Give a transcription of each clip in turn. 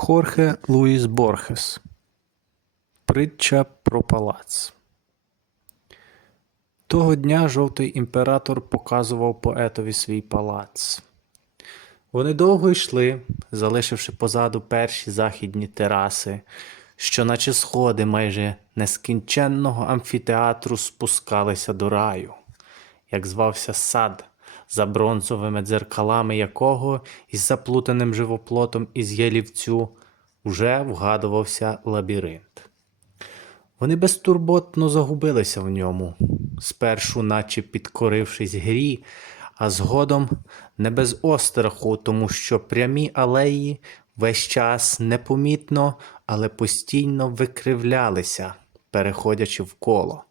Хорхе Луїс Борхес Притча про палац. Того дня жовтий імператор показував поетові свій палац. Вони довго йшли, залишивши позаду перші західні тераси, що, наче сходи майже нескінченного амфітеатру, спускалися до раю, як звався сад, за бронзовими дзеркалами якого із заплутаним живоплотом із ялівцю уже вгадувався лабіринт. Вони безтурботно загубилися в ньому, спершу, наче підкорившись грі, а згодом не без остраху, тому що прямі алеї весь час непомітно, але постійно викривлялися, переходячи в коло.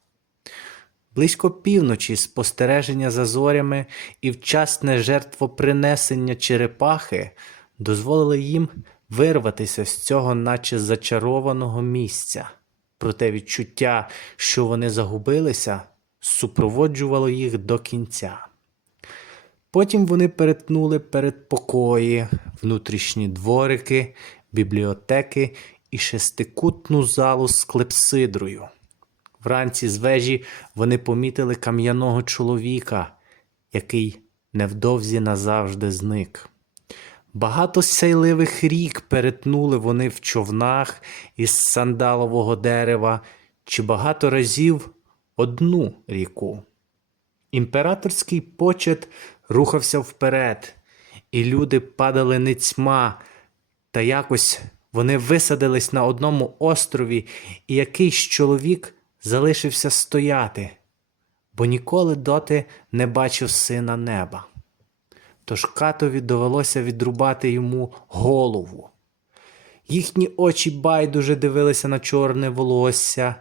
Близько півночі спостереження за зорями і вчасне жертвопринесення черепахи дозволили їм вирватися з цього, наче зачарованого місця. Проте відчуття, що вони загубилися, супроводжувало їх до кінця. Потім вони перетнули передпокої, внутрішні дворики, бібліотеки і шестикутну залу з клепсидрою. Вранці з вежі вони помітили кам'яного чоловіка, який невдовзі назавжди зник. Багато сейливих рік перетнули вони в човнах із сандалового дерева, чи багато разів одну ріку. Імператорський почет рухався вперед, і люди падали ницьма, та якось вони висадились на одному острові, і якийсь чоловік залишився стояти, бо ніколи доти не бачив сина неба. Тож катові довелося відрубати йому голову. Їхні очі байдуже дивилися на чорне волосся,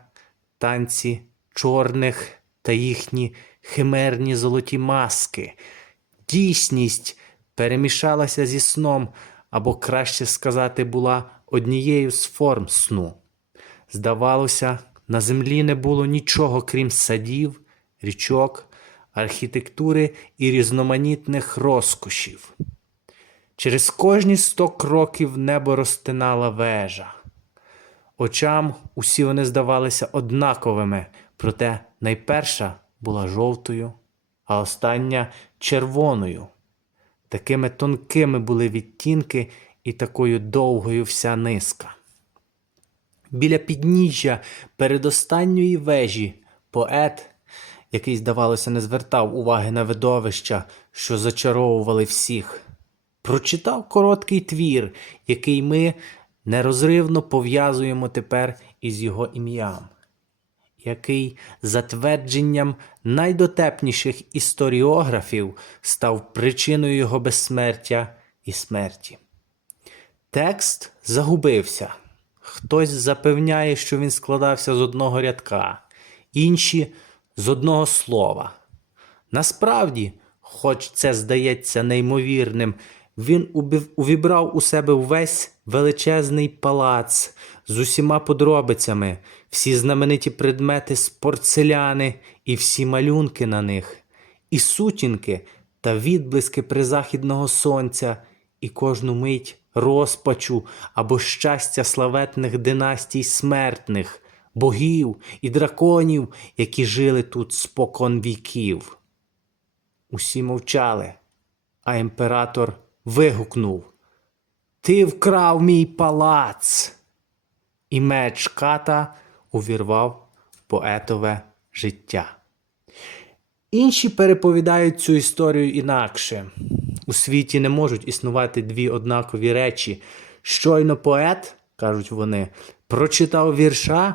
танці чорних та їхні химерні золоті маски. Дійсність перемішалася зі сном, або краще сказати, була однією з форм сну. Здавалося, на землі не було нічого, крім садів, річок, архітектури і різноманітних розкошів. Через кожні сто кроків небо розтинала вежа. Очам усі вони здавалися однаковими, проте найперша була жовтою, а остання червоною. Такими тонкими були відтінки і такою довгою вся низка. Біля підніжжя передостанньої вежі поет, який, здавалося, не звертав уваги на видовища, що зачаровували всіх, прочитав короткий твір, який ми нерозривно пов'язуємо тепер із його ім'ям, який за твердженням найдотепніших історіографів став причиною його безсмертя і смерті. Текст загубився. Хтось запевняє, що він складався з одного рядка, інші з одного слова. Насправді, хоч це здається неймовірним, він увібрав у себе увесь величезний палац з усіма подробицями, всі знамениті предмети з порцеляни і всі малюнки на них, і сутінки та відблиски призахідного сонця, і кожну мить розпачу або щастя славетних династій смертних, богів і драконів, які жили тут спокон віків. Усі мовчали, а імператор вигукнув Ти вкрав мій палац. І меч ката увірвав поетове життя. Інші переповідають цю історію інакше. У світі не можуть існувати дві однакові речі. Щойно поет, кажуть вони, прочитав вірша,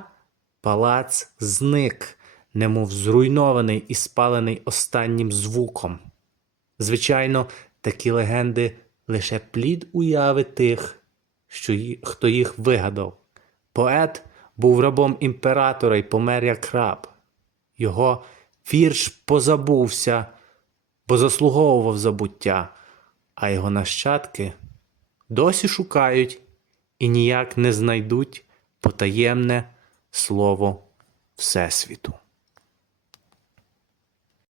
палац зник, немов зруйнований і спалений останнім звуком. Звичайно, такі легенди лише плід уяви тих, що хто їх вигадав. Поет був рабом імператора і помер як раб. Його вірш позабувся, бо заслуговував забуття, а його нащадки досі шукають і ніяк не знайдуть потаємне слово Всесвіту.